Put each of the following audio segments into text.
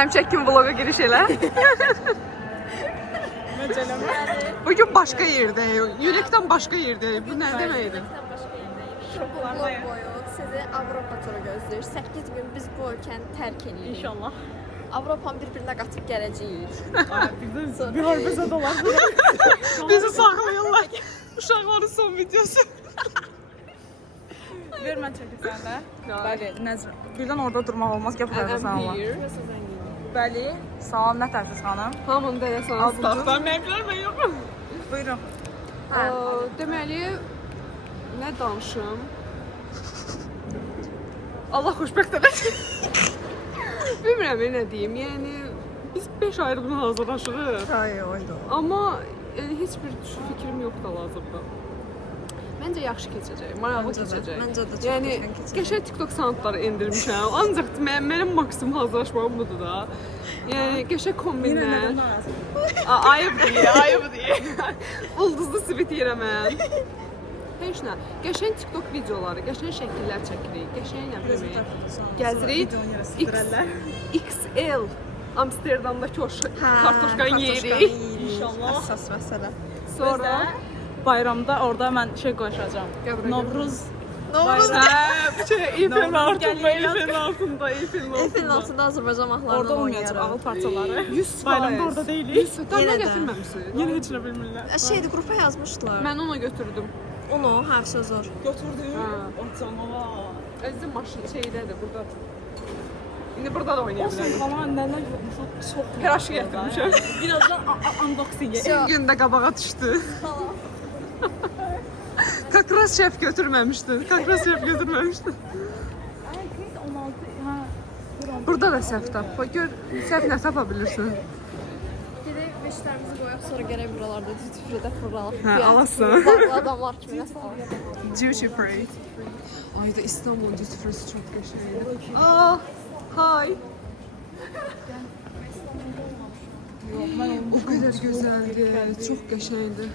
Həmçəkin vloqa giriş elə. Bugün başqa yerdəyik. Yürekdən başqa yerdəyik. Bu nə deməkdir? Vlog boyu sizi Avropa turu gözləyir. 8 gün biz bu ölkəni tərk edirik. İnşallah. Avropanı bir-birinə qatıb gələcəyik. Bir harbizə dolar. Bizi saxlayırlar. Uşaqların son videosu. Ver mən çəkib səndə. Bəli, Nəzrə. Birdən orada durmaq olmaz, gəl buraya sana. Bəli, salam, nə tərsiz xanım? Hamını deyəsən. Startdan məqlər mən yoxum. Buyurun. Deməli, nə danışım? Allah xoşbəxt eləsin. Bilmirəm nə deyim. Yəni biz 5 aydır buna hazırlaşırıq. Ay, oydu. Amma heç bir fikrim yoxdur hazırda. Məncə yaxşı keçəcək, maraqlı keçəcək. Məncə də çox Yəni qəşəng TikTok soundları endirmişəm. Ancaq mənim maksimum hazırlaşmam budur da. Yəni qəşəng kombinlər. Ayıb deyir. Ulduzlu sivit yeyirəm mən. Heç nə. Qəşəng TikTok videoları, qəşəng şəkillər çəkirik. Qəşəng nə bilim. Gəzirik. XL Amsterdamdakı o kartoşkan yeyirik. İnşallah. Əsas məsələ. Sonra Bayramda orada mən şey qoşacağam. Novruz. Eyfelin altında. Eyfelin altında Azərbaycan mahnılarından Orada olmayacaq ağıl parçaları. 100%. Bayramda orada deyilik. Sən nə gətirməmisən? Yenə heç nə bilmirlər. Şeydi, qrupa yazmışdılar. Mən ona götürdüm. Onu, hər söz var. Götürdüm. Ha. O canavar. Əzizim maşın şeydədir, buradadır. İndi burada da oynaya Olsun, bilərik. falan nələr görmüşəm. Çox Piraş gətirmişəm. Birazdan unboxing. Gün də qabağa düşdü. Kakras şef götürməmişdin. Burada da səhv tap. Gör, səhv nə tapa bilirsən? Gedək beşlərimizi qoyaq, sonra gərək buralarda dütüfrədə fırlalaq. Hə, alasın. Varlı adamlar kimi nə salaq. Duty free. Ayda İstanbul duty free'si çox qəşəngdir. Hi. O qədər gözəldir, çox qəşəngdir.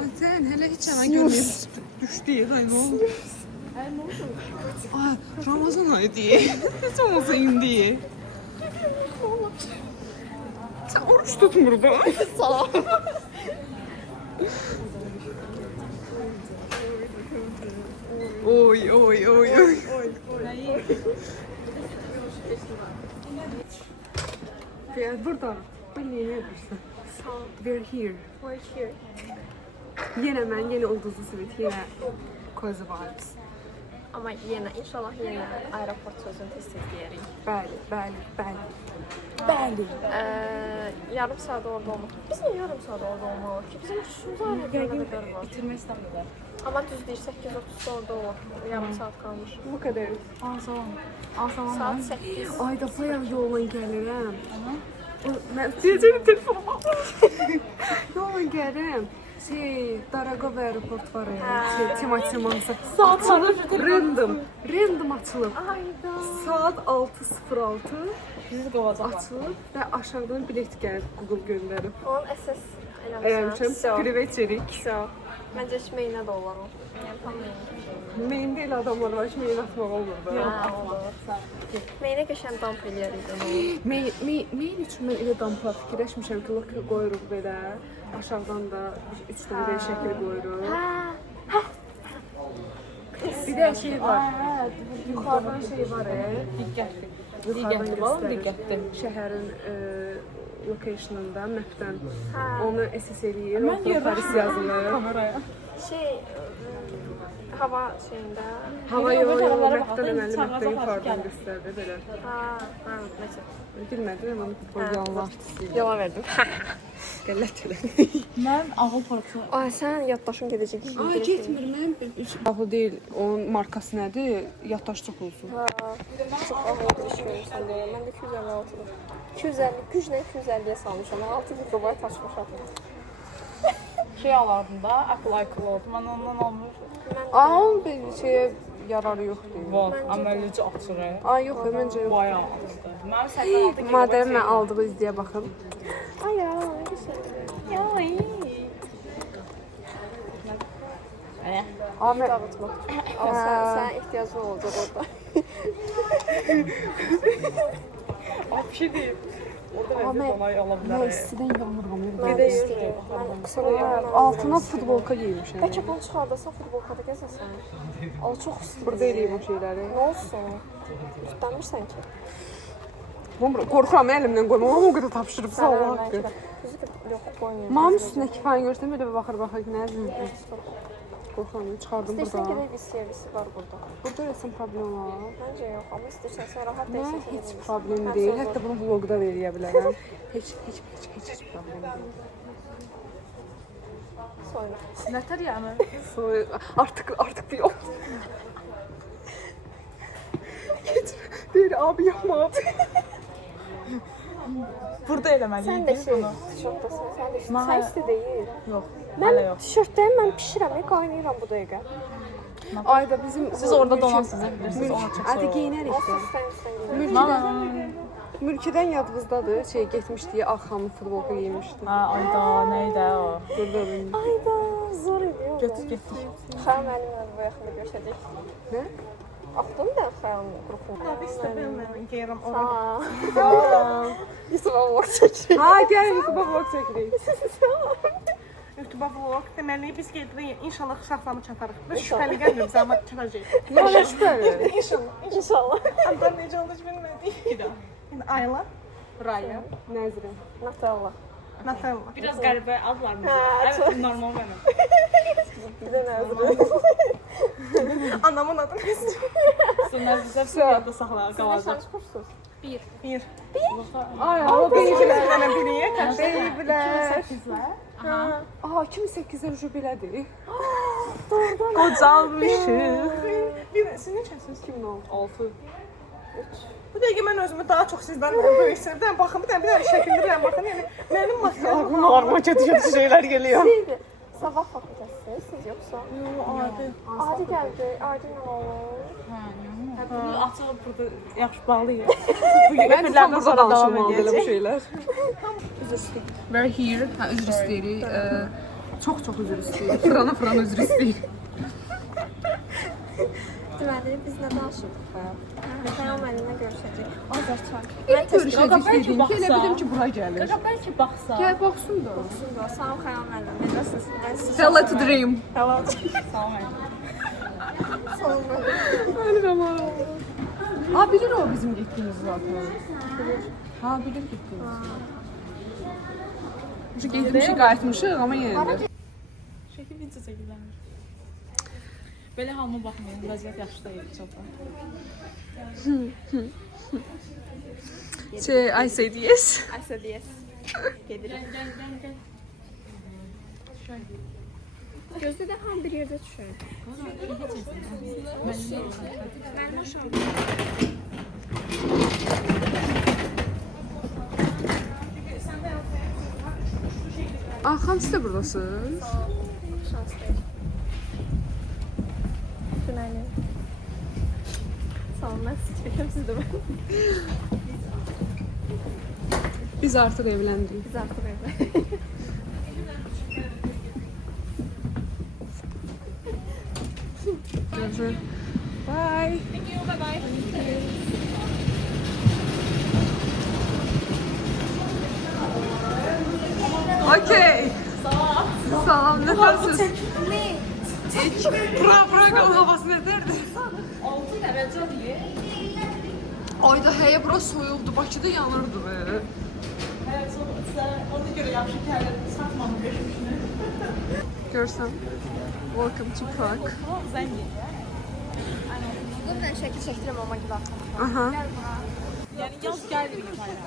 Ay sən hələ heç yana görmürsən. Düşdü, hay nə oldu? Ay, Ramazan ayı deyə. Heç olmasa indi. Sən oruç tutmurdun. Sağ ol. Oy. We are burada. Bilmiyorum ne yapıyorsun. We are here. Yenə mən, yenə ulduzlu sivit, yenə cozy vibes. Amma yenə, inşallah yenə aeroport sözünü tez-tez deyirik. Bəli. Yarım saat orada olmaq. Biz niyə yarım saat orada olmalıyıq ki? Bizim uçuşumuza ayrı bir qədər var. Bitirmək istəmirlər. Amma düz deyir, 8:30 orada olur. Yarım saat qalmış. Bu qədər. Salam. Saat 8. Ayda bayağı yolla gəlirəm. Mən deyəcəyim telefonuma. Yolla gəlirəm. Daraqov aeroport var ya. Tematizması. Random açılıb. Ayda. Saat 6:06 Bizi qovacaqlar. açılıb və aşağıdan bilet gəlib Google göndərib. Onun əsas Əyləmişəm, privet çelik. Məncə heç meynə də olar o. Yəni tam meynə. Meyində elə adamlar var ki, meyin atmaq olmur da. Meynə qəşəm damp eləyərik onu. Meyin üçün mən elə dampa fikirləşmişəm ki, lokal qoyuruq belə. Aşağıdan da 3 dənə belə şəkil qoyuruq. Bir də şey var. Yuxarıdan şey var. Diqqətli. Yuxarıdan Balam, göstərir. diqqətli. Şəhərin location'ında, map'dən. Onu SS eləyir. Mən Orada Paris yazılır. Kameraya. Hava şeyində. Hava Yox, yolu havalara map'dən baxdın, deməli, çağıracaq map'dən yuxarıdan artıq göstərdi belə. Necə? Bilmədim, amma bu yalan artistiyim. Yalan verdim. Qəllət elə. Mən ağıl parçası. Ay, sən yaddaşın gedəcək. Ay, getmir, mənim Baxı deyil, onun markası nədir? Yaddaş çox olsun. Çox ağır iş görürsən deyə. Mən də 256-dır. 250, güclə 250-yə salmışam. 6 gigabayt açmışam. Şey alardım da, Apple iCloud. Mən ondan almışam. Onun bir şeyə yararı yoxdur. Var, əməllicə açır. Ay, yox, məncə yox. Bayağı açdı. Mənim 86 GB. Madəm mən aldığı izləyə baxın. Ay ya, ne güzel. Ya iyi. Abi dağıtmak. Ama sen ihtiyacın olacak orada. Bir şey deyim. Orada vəziyyət onay ala bilər. Mən istidən yanmıram. Ben de istedim. Ben kısa boylarım. Altına futbolka giymişəm. Belki bunu çıxardasan futbolkada gəzəsən. O çox istidir. Burada eləyim o şeyləri. Ne olsun? Üstlənmirsən ki. Qorxuram əlimdən qoymam. Amma o qədər tapşırıb sağ ol haqqı. Yox, qoymayayım. Mam üstündəki falan görsəm elə bir baxır ki, nə əzim. Qorxuram, çıxardım İstəyirsən burada. gedək bir servisi var burada. Burada resim problem var. Məncə yox, amma istəyirsən sən rahat Nə, deyilsən. heç problem deyil. Hətta bunu vlogda veriyə bilərəm. Heç problem deyil. Sonra. Nətər yəni? Artıq bir yol. Deyir, abi yapma abi. Burada Sən eləməliyik də şey, bunu. tişörtdəsən, sən də Mən- sən istə deyil. Yox, Mən hələ yox. tişörtdəyim, mən bişirəm, qaynayıram bu dəqiqə. Ayda bizim... Siz orada donansınız, bilirsiniz, ona çox Hadi soyuq. geyinərik Olsun, də. sən. Mülkədən yadınızdadır, getmişdi, Axxamın futbolka giymişdi. Ha, ayda, nə idi o? Gördüm. Ayda, zor idi o. Getdik. Xəyal müəllimlə bu yaxında görüşəcək. Nə? Axtın da xəyal qrupunda. İstəmirəm, geyirəm onu. Aa. Yusuf vlog çəkir. Ha, gəl YouTube'a vlog çəkirik. YouTube'a vlog. Deməli biz gedirik. İnşallah şahlamı çatarıq. Biz şübhəli gəlmirik, amma çatacağıq. Nə şübhəli? İnşallah. Hatta necə olmuş bilmədik. İndi Ayla, Raya, Nəzrə. Natalla. Natalla. Biraz qəribə adlar mı? Evet, Normal mənim. Bir də nəzrə. Anamın adı nədir? Sonra bizə sırada saxlayaq qalacaq. Kaç kursuz? Bir. Ay, o deyiblər. Mənə biriyə kaç? Deyiblər. 8-lər. Aha, 2008-də belədir. Qocalmışıq. Bir, siz neçəsiniz? 2006. Bu dəqiqə mən özümü daha çox sizdən böyük sevdim. Baxın, bir dənə şəkildirəm, baxın. Yəni, mənim makyajım normal kötü şeylər geliyor. Şeydi. Sabah fakültəsiniz siz yoxsa? Adi. Adi gəldi. Adi nə olur? Bunu açıq burada yaxşı bağlayır. Bu Mən efirlərdən tam burada sonra davam danışılmalı belə bu edəcək. şeylər. We're here. Hə, üzr istəyirik. Çox üzr istəyirik. Fırana üzr istəyirik. Deməli, biz nə danışırdıq bə? Xəyal müəllimlə görüşəcək. Azərçay. İlk görüşəcək bəlkə dedim ki, elə baxsa. bildim ki, bura gəlir. Qaqa bəlkə baxsa. Gəl baxsın da. Salam xəyal müəllim. Necəsiniz? Mən sizi Tell it to dream. Salam. Salam əleykum. Salam. Ölürəm ha. Ha, bilir o bizim getdiyimizi zaten. Ha, bilir getdiyimizi. Getmişik, qayıtmışıq, amma yenə də. Şəkil video çəkilən. Belə halıma baxmayın, vəziyyət yaxşı deyil çoxdan. I said yes. I said yes. Gedirəm. Gəl. Gözdə də ham bir yerdə düşür. Mənim aşağı. Axan, siz də buradasınız. Şanslıyım. Günaydın. Sağ olun, mən sizi çəkəm, siz də mən. Biz artıq evləndik. Biz artıq evdə. Görüşürüz. Bye. Thank you, bye bye. Okey. Salam, nətərsiniz? Heç. Bura qalın havası nətərdir? 6 dərəcə deyil. Ayda həyə bura soyuqdur, Bakıda yanırdı be. Evet, ona görə yaxşı gəlir. Satmamı beşmişini. Görsən. Welcome to Prague. Zəng edir. Buradan şəkil çəkdirəm, amma gibi axşam. Aha. Yəni yaz gəlməyib hayra.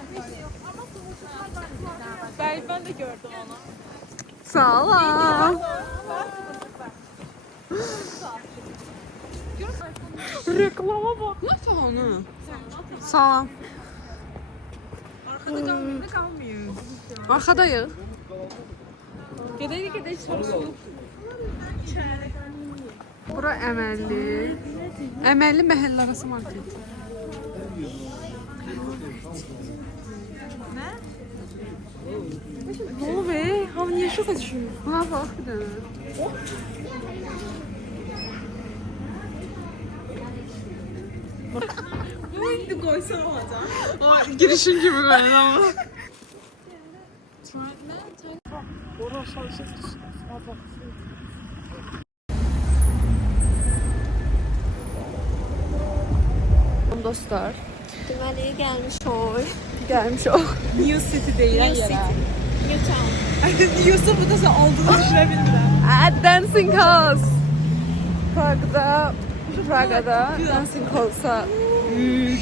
Bəli, mən də gördüm onu. Salam. Reklama bak. Nasıl onu? Salam. Arxada qalmayın. Arxadayıq. Gedək sorusu. Bura Əməlli məhəllə arası market. Ne oldu be? Hamı niye şoka düşüyor? Ha bak bir dənə. qoysan olacaq. Girişin gibi benim ama. Dostlar, Deməli gəlmiş oy. gelmiş o. New City deyilən New yerə. City. New Town. Yusuf bu da sən aldığını düşünə bilmirəm. Dancing House. Praga'da Dancing House'a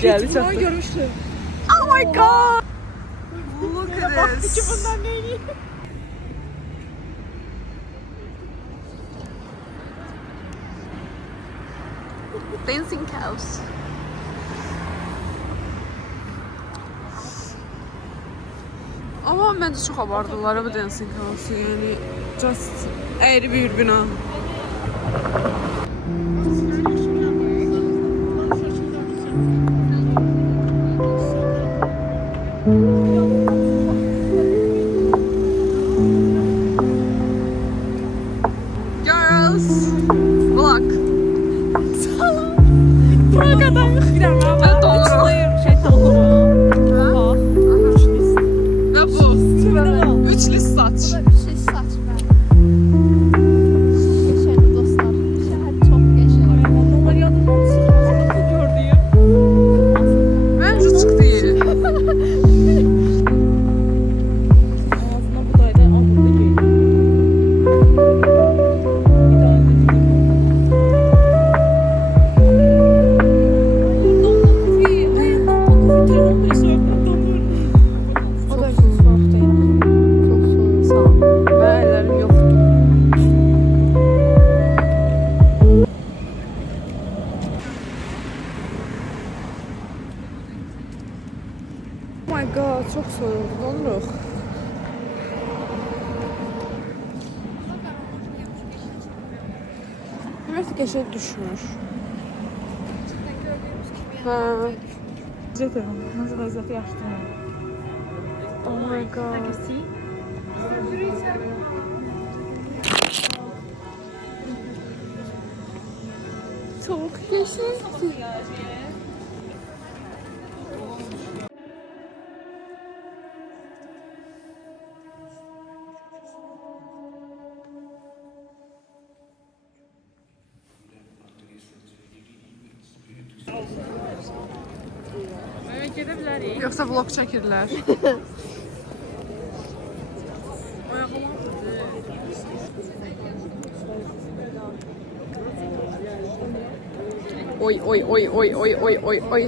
geldi Ben çattı. görmüştüm. Oh my god. Look at this. Bundan neyini? Dancing House. Ama bence çok abarttılar bu Dancing House'u yani just ayrı bir bina. Girls, vlog. Praga'dan gidelim. Ben doğru. Ne bu? Üçlü saç. Şey saç ben. Geçerli dostlar. Şəhər çox qəşəng. Onlar yanımda gördüyüm. Bence çık değil. Ağzına budayda alındı ki. O da soğuk değil. Çok soğuk. Sağ ol. Ve ellerim yoktu. Oh my god, çok soğuk. Donuruq. Demek ki geçe düşmüş. Ha. Vəziyyət Necə vəziyyəti yaşlanır. Oh my god. Çok geçti. Evet, gedə bilərik. Yoksa vlog çekirler. Oy oy oy oy oy oy oy oy.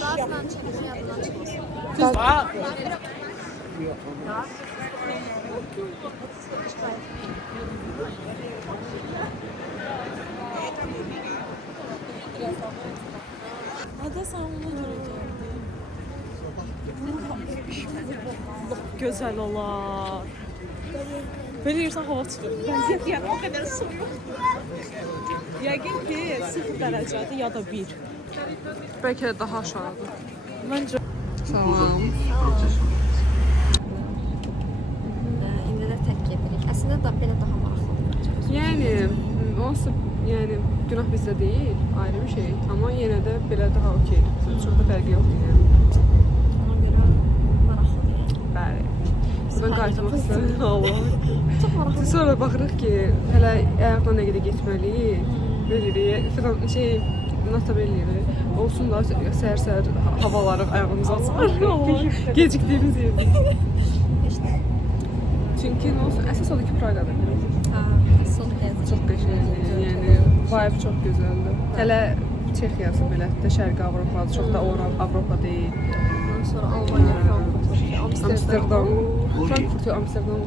Qazla çəkisi yadından çıxmasın. Ada sən onu görəcəksən. Gözəl olar. Belə yersən hava çıxır. Vəziyyət yəni o qədər soyuq. Yəqin ki 0 dərəcədir ya da 1. Belki de daha aşağıda. Məncə Tamam. İndi də tək gedirik. Əslində da belə daha maraqlı olacaq. Yani olsa yani günah bizde değil ayrı bir şey ama yine de bile daha okeydir. Çok da farkı yok yani. Ona görə maraqlıdır. Bəli. Buradan qayıtmaq istəyirəm. Allah. Çox maraqlı. Sonra baxırıq ki, hələ ayaqla nə qədər getməliyik. Bilirik, filan şey nata bilirik. Olsun da səhər-səhər havaları ayağımıza açar. Gecikdiyimiz yerdə. Çünki nə olsun, əsas odur ki, Praqadır. Ha, son gəzdik. Çox qəşəngdir. Yəni vibe çox gözəldir. Hələ Çexiyası belədir, Şərqi Avropadır. Çox da Avropa deyil. Ondan sonra Almanya, Frankfurt, Amsterdam. Frankfurt və Amsterdam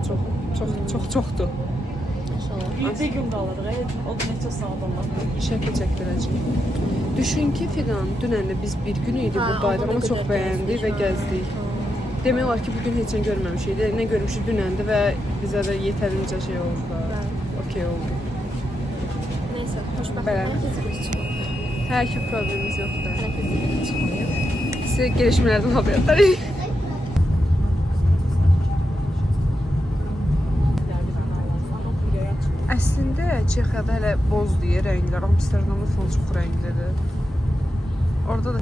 çoxdur. bir gün qalırıq. O da neçə saat olur. Şəkil çəkdirəcəyik. Düşün ki, Fidan, dünən də biz bir gün idi Ha, buradaydıq amma amma nə çox qədər bəyəndik və gəzdik. gəzdik. Demək olar ki, bugün heç nə görməmişik. Nə görmüşük dünəndi və bizə də yetərincə şey oldu da. Okey oldu. Neysə, xoşbəxt. Belə. Heç bir çıxmır. Hər iki problemimiz yoxdur. Heç bir çıxmır. Sizə gelişmələrdən xəbərdar edik. Əslində Çexiyada hələ boz deyə rənglər, Amsterdamda falan çox rənglidir. Orada da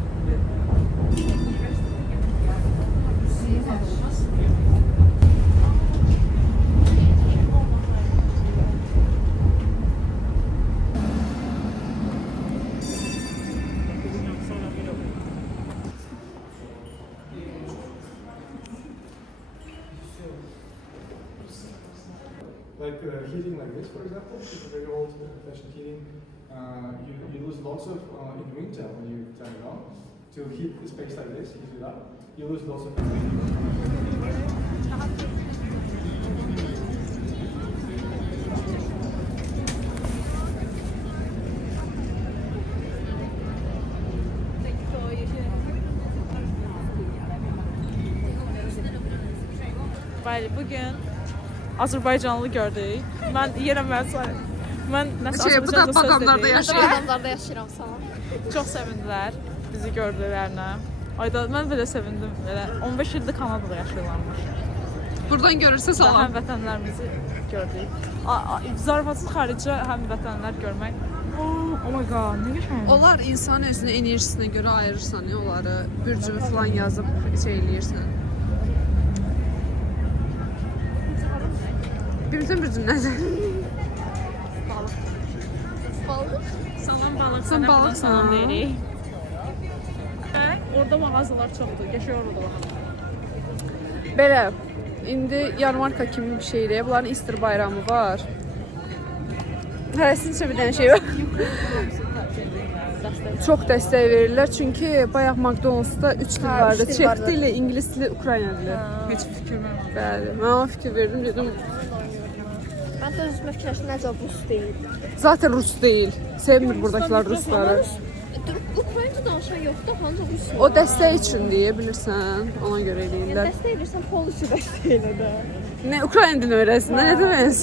like heating like this, for example, it's a very old-fashioned heating. You lose lots of in winter when you turn it on. To heat the space like this, heat it up, you lose lots of. Bəli, bugün Azərbaycanlı gördük. Mən yerəm mən nəsə bu da Baqamlarda yaşayır. Adamlarda yaşayıram sana. Çox sevindilər bizi gördüklərinə. Ayda mən belə sevindim. Belə 15 ildir Kanadada yaşayırlarmış. Buradan görürsə salam. Həmvətənlərimizi gördük. Zarafatsız xarici həmvətənlər görmək. Oh my god, nə qəşəng. Onlar insan özünün enerjisinə görə ayırırsan, onları bürcümü falan yazıb eləyirsən. Bilirsən bürcüm nədir? Balıq. Salam balıq. Sən Sənə balıqsan. salam deyirik. Orada mağazalar çoxdur. Qəşəng orada baxın. Belə, indi yarmarka kimi bir şeydir. Bunların Easter bayramı var. Hərəsinin üçün bir dənə şey var. Çox dəstək verirlər çünki bayaq McDonald's-da 3 dil vardı. üç dil Çex vardı. dili, ingilis dili, Ukrayna dili. Heç fikrim yox. Bəli, mən ona fikir verdim, dedim. Mən də özümə fikirləşdim, necə Rus deyil. Zaten Rus değil. Sevmir buradakılar Rusları. Ukraynaca danışan yoxdur, ancaq Rus. O dəstək üçün deyə bilirsən, ona görə eləyirlər. Dəstək edirsən, polisi dəstək elə də. Ne Ukrayna dilini öğrensinler, ne demez?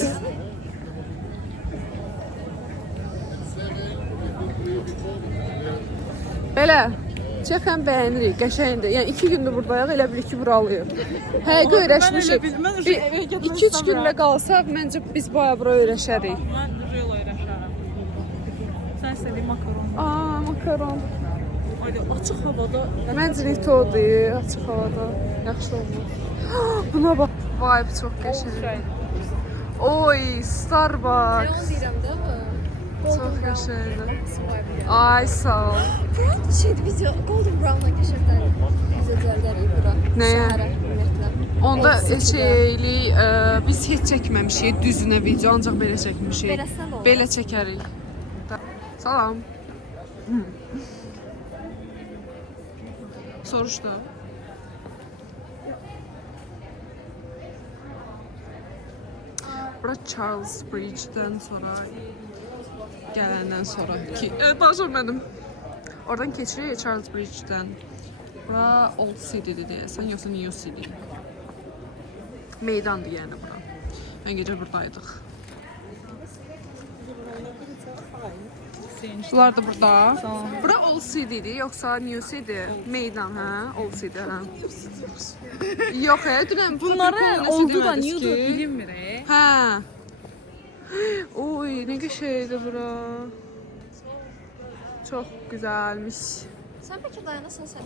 Belə, Çexən bəyənirik, qəşəngdir. Yəni 2 gündür buradayıq, elə bil ki buralıyıq. Həqiqi öyrəşmişik. 2-3 gündə qalsaq, məncə biz baya bura öyrəşərik. Mən real öyrəşərəm. Sən istədiyin makaron. Aa, makaron. Ayda açıq havada. Məncə ritodur, açıq havada. Yaxşı olmaz. Buna bax. Vibe çox qəşəng. Oy, Starbucks. Onu deyirəm də bu. Çox qəşəngdir. Ay, sağ ol. Brown şeydi, biz Golden Brown'la keçirdən bizə cəldərik bura. Nəyə? Şəhərə, ümumiyyətlə. Onda Ofisi şeylik, biz heç çəkməmişik düzünə video, ancaq belə çəkmişik. Beləsinə də olur. Belə çəkərik. Salam. Soruşdu. Bura Charles Bridge-dən sonra gələndən sonra ki, danışım mənim. Oradan keçirik Charles Bridge-dən. Bura Old City-dir deyəsən, yoxsa New City? Meydandır yəni bura. Mən gecə buradaydıq. Bunlar da burada. Bura Old City-dir, yoxsa New City? Meydan, hə? Old City, hə? Yox, dünən Bunların oldu da niyə da bilinmir. Hə. Oy, nə qəşəngdir bura. Çox gözəlmiş. Sən bəlkə dayanasan sən.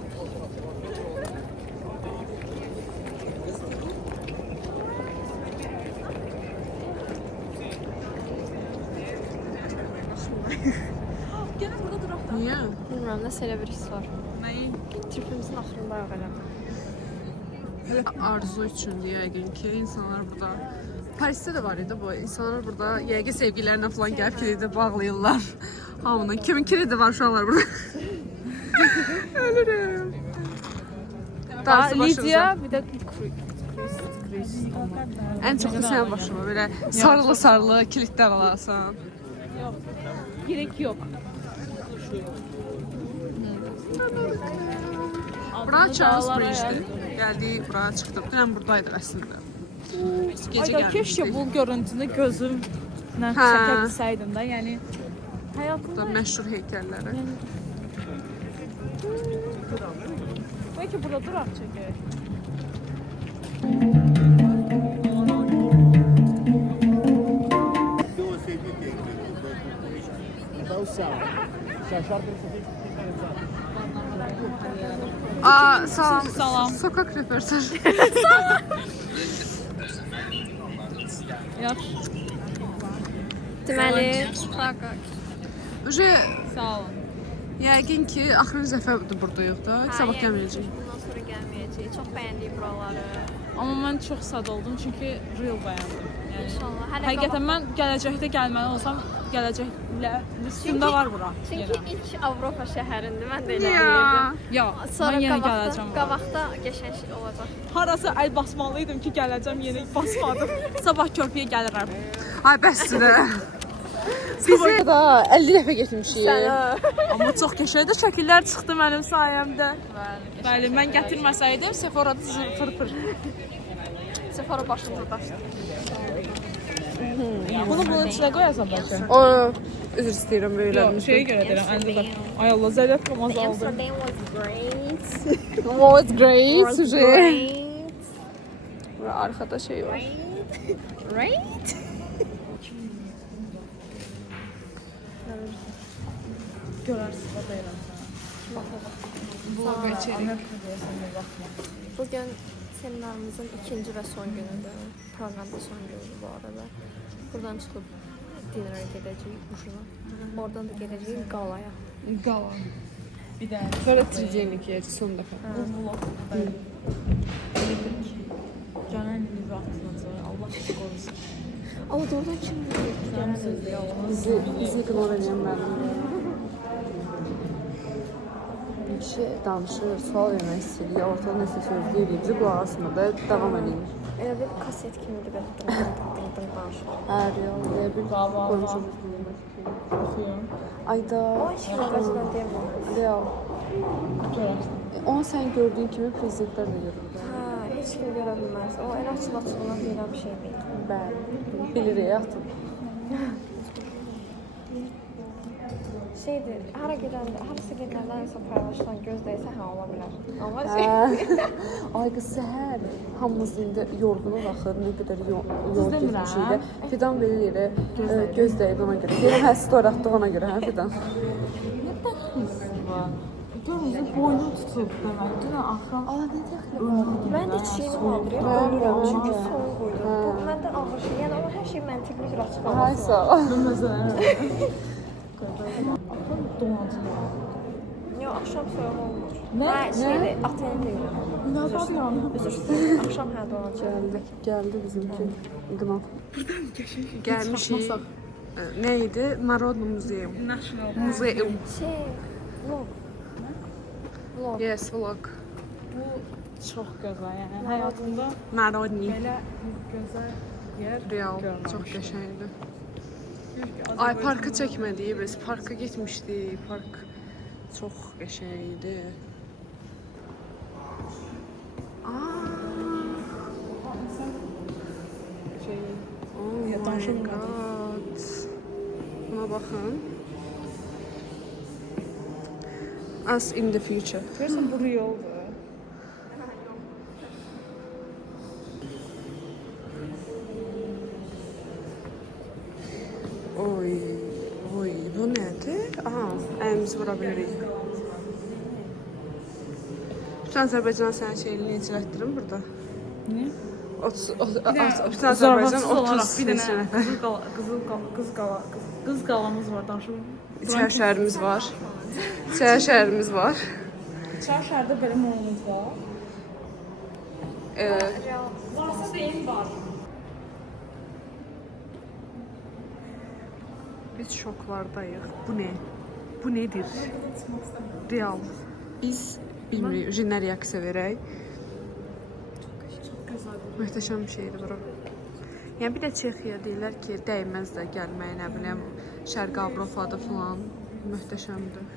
Gəlin burada duraq da. Niyə? Bilmirəm, nəsə elə bir his var. Nəyi? Tripimizin axırında ayaq eləmir. Arzu üçündür yəqin ki, insanlar burada. Parisdə də var idi bu. İnsanlar burada yəqin sevgililərinə falan gəlib kilidi bağlayırlar. Hamının. Kimin kilidi var uşaqlar burada? Ölürüm. Darısı Lidia, başınıza. bir də Chris. Ən çox da sən başıma belə sarılı-sarılı kilitlər alarsan. Gerek yok. Bura Charles Bridge-dir. Gəldik, bura çıxdıq. Dünən buradaydıq əslində. Biz gecə Ayda keşke gəlmişdik. bu görüntünü gözümlə Hə. çəkə bilsəydim də. Yəni həyatımda Burada məşhur heykəlləri. bəlkə burada duraq çəkək. Aa, salam. Salam. Sokak röportaj. Yaxşı. Deməli, Uje Sağ olun. yəqin ki, axırıncı dəfədir buradayıq da. Sabah gəlməyəcəyik. bundan sonra gəlməyəcək. Çox bəyəndik buraları. Amma mən çox sad oldum çünki real bəyəndim. Yəni İnşallah. Hələ həqiqətən mən gələcəkdə gəlməli olsam gələcəklə üstündə var bura. Çünki ilk Avropa şəhərindir. Mən də elə Ya. bilirdim. Ya, Sonra mən yenə qabaqda, gələcəm. bura. qabaqda qəşəng şey olacaq. Harası əl basmalıydım ki, gələcəm, yenə basmadım. Sabah körpüyə gəlirəm. Ay bəsdir. Biz da 50 dəfə getmişik. Amma çox qəşəngdir, şəkillər çıxdı mənim sayəmdə. Bəli, mən gətirməsəydim Sephora-da fırfır. Sephora başımıza daşdı. Bunu bunun içinə qoyasan bəlkə. O üzr istəyirəm Yox, böylələrimiz. şeyə görə deyirəm, əndə də. Ay Allah, zəllət qamaz aldım. Amsterdam was great. Oh, it's great. Was Uje. great. Ve arkada şey var. Great. Görərsiz də deyirəm Vloga içerik. Bugün seminarımızın ikinci ve son günüdür. Programda son günüdür bu arada. Buradan çıxıb dinner'a gedəcəyik Uşuna. Oradan da gedəcəyik Qalaya. Qala. Bir də Sonra Tridiyenik yiyəcək son dəfə. vlog. Gələn il vaxtından Allah sizi qorusun. Ama doğrudan kim bilir? Sənin sözü Allah. Bizi ignore edən müəllimlər. Bir kişi danışır, sual vermək istəyir, ortada nəsə söyləyir, bizi qulaq asmada davam edir. Elə bir kaset kimidir belə dım danışır. Real, bir qoymuşum. Oxuyun. Ayda, O hiç kimdən deyəm. real. Görərsən. Onu sən gördüyün kimi prezidentlər də görür. Hə, heç kim görə bilməz. O elə açıq-açığına deyilən bir şey deyil. Bəli, bilirik artıq. Şeydir, hara gedəndə, harası gedəndə nəsə paylaşılan gözdəysə hə ola bilər. Amma Ay qız səhər hamımız indi yorğunluq axır, nə qədər yol getmişik də. Fidan belə yerə göz dəydi ona görə. Deyirəm hə story atdı ona görə hə Fidan. Görürüz, boynum tutub demək. Dünən axşam Aa nə dəxli? mən də çiçəyimi aldırıram, ölürəm. Çünki soyuq qoydum. Bu məndən ağır şey. Yəni o hər şey məntiqli bir açıqlaması Ay var. sağ ol. axşam donacaq. Yox, axşam soyuq olmur. Nə? Hə, şeydir, atını deyirəm. Nədən yanım? Üzr istəyirəm. Axşam hə donacaq. Gəldi bizimki qınaq. Gəlmişik. Nə idi? Narodный muzeyum. National. Muzeyum. Şey, vlog. Vlog. Yes, vlog. Bu çox gözəl, yəni həyatımda Narodный. belə gözəl yer Real, çox qəşəngdir. Ay parka çəkmədik biz. Parka getmişdik. Park çox qəşəng idi. şey. Oh my god. Buna baxın. Us in the future. Görürsən bu realdır. Oy, oy, bu nədir? Aha, əlimizi vura bilirik. Bütün Azərbaycan sənin şeyini icrətdirim burada. Nə? 30 bütün Azərbaycan 30 bir dənə neçə qız qalamız var danışım. İçəri şəhərimiz var. İçəri şəhərimiz var. Çar şəhərdə belə monument var. Varsa deyim var. Biz şoklardayıq. Bu nə? Bu nedir? Real. Biz bilmirik, nə reaksiya verək. Möhtəşəm bir şeydir bura. Yəni bir də Çexiya deyirlər ki, dəyməz də gəlməyə, nə biləm, Şərqi Avropada falan möhtəşəmdir.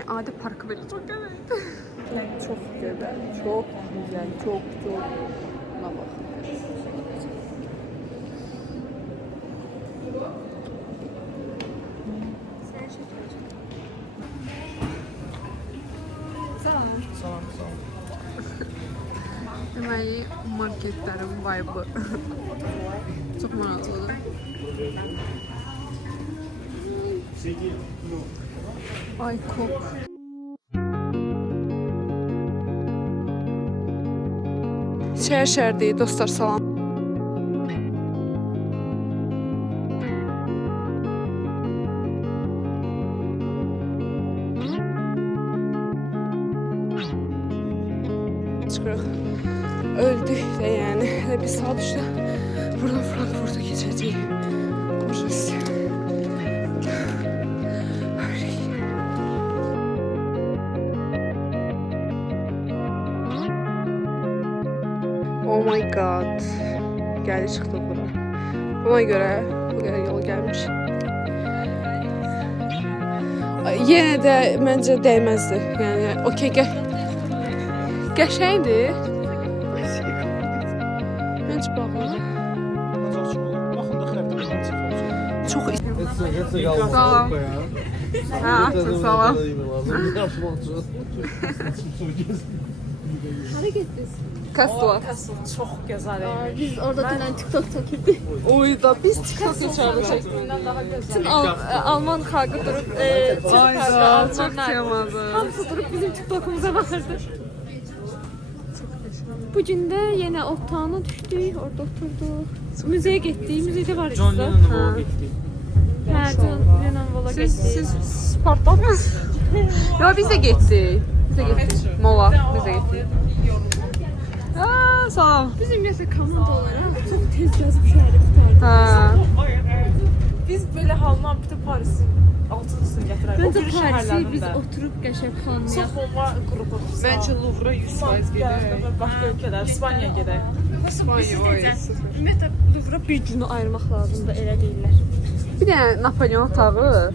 Yəni adi parkı belə çox gözəldir. Çox gözəl, çox gözəl, çox. Buna bax. Deməli, marketlərin vibe çox maraqlıdır. Ay kok. Şəhər deyil dostlar, salam. Çıxırıq. Öldük də yəni. Hələ bir saat işte buradan Frankfurt'a keçəcəyik. Ужас. Oh my god. Gəldi çıxdı bura. Buna görə bu qədər yol gəlmiş. Yenə də məncə dəyməzdi. Yəni okey qəşəngdir. Məncə bağlıdır. Çox salam. Ha, salam. Hara getdiniz? Kasla. Çox gözəl idi. Biz orada dünən TikTok çəkirdik. Oy da biz TikTok içəri çəkdik. Bütün Alman xalqı durub Ayda çok temadı. hamısı durub bizim TikTokumuza baxırdı. Bu gün də yenə otağına düşdük, orada oturduq. Müzeyə getdik, müzedə var idi. Hə, John Lennon-Vola getdik. Siz Spartak mı? Ya biz de gittik. Mola biz de gittik. Aa, sağ ol. Biz ümumiyyətlə komanda olaraq çox tez yazıb şəhəri qutardık. Ha. Biz belə halına bütün Parisin altısını gətirək. Məncə Parisi biz oturub qəşəng planlayaq. Soxonma qrupu. Bence Louvre'a 100% gidelim. Başqa ölkələr, İspaniyaya gedək. İspanya oy. Ümumiyyətlə Louvre bir günü ayırmaq lazımdır, elə deyirlər. Bir de Napolyon otağı.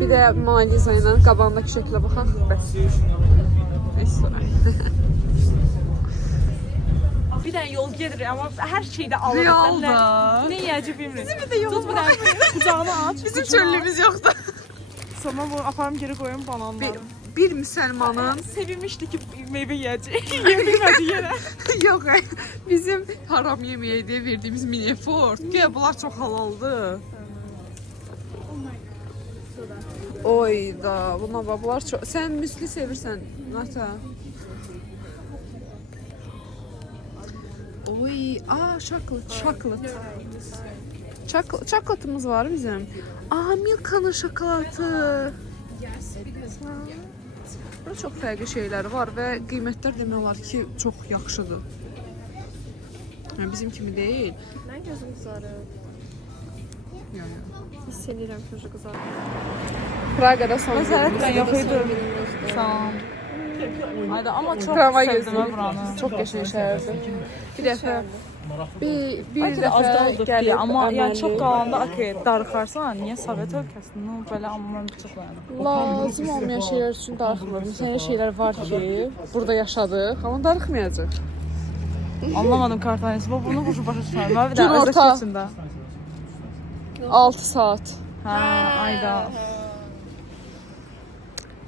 Bir de Mona Lisa ilə qabağındakı şəklə baxaq. Bəs. Bir dənə yol gedirik, amma hər şeydə alırıq. Real da. Nə yeyəcək bilmirik. Bizim bir də yol var. Qucağını aç. Bizim çöllüğümüz yoktu. Sonra bunu aparım geri koyayım bananları. Bir Müslümanın Sevinmişdi ki meyve yiyecek. Yememədi yenə. yok bizim haram yemeği diye verdiğimiz mini fort. Gel bunlar çok halaldı. Oy da buna bak bunlar çok. Sen müsli sevirsen Nata. Oy, Çikolatımız var bizim. Aa, Milka'nın şokolatı. Burada çox fərqli şeylər var və qiymətlər demək olar ki, çox yaxşıdır. Yəni bizim kimi deyil. Mən gözüm qızarır. Hiss edirəm gözü qızarır. Praqada son Məsələn, yox idi. günümüzdür. Tamam. Ayda amma çox Tramvay sevdim gözləyir. buranı. Çox qəşəng şəhərdir. Bir dəfə bir Bəlkə də az dəfə qaldı gəlib ki, amma yəni çox əməlli. qalanda okey, darıxarsan, niyə Sovet ölkəsində belə amma çox dayanır. Lazım olmayan şeylər üçün darıxmır. Məsələn, şeylər var ki, burada yaşadıq, amma darıxmayacaq. Anlamadım kartanesi. Bu bunu başa düşmürəm. Bir Gün də özək orta. içində. 6 saat. Hə, ayda.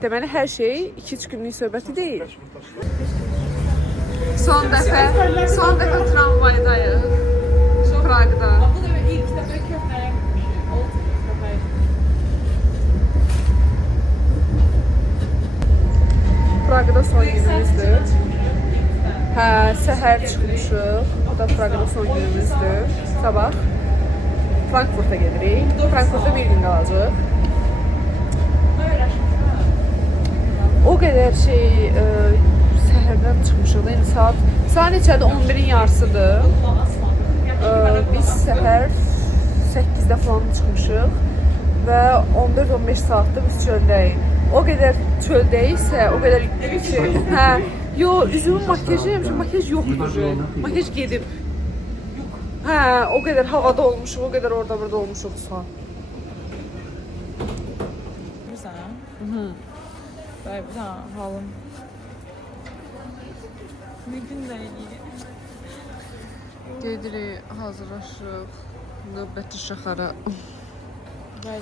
Deməli hər şey 2-3 günlük söhbəti deyil. Son dəfə tramvaydayıq. Praqda. Bu da ilk dəfə köhnəyim. Praqda son günümüzdür. Hə, səhər çıxmışıq. Bu da Praqda son günümüzdür. Sabah Frankfurt'a gedirik. Frankfurt'da bir gün qalacaq. O qədər səhərdən çıxmışıq da, indi saat neçədir? 11-in yarısıdır. Biz səhər 8-də falan çıxmışıq və 14-15 saatdır biz çöldəyik. O qədər çöldəyiksə, o qədər üzümün makyaj yoxdur. Makyaj gedib. Hə, o qədər havada olmuşuq, o qədər orada burada olmuşuq sonra. Bilirsən? Bəy, bir dənə halım. Bir gün də eləyir. Gedirik, hazırlaşırıq. Növbəti şəhərə. Bəy,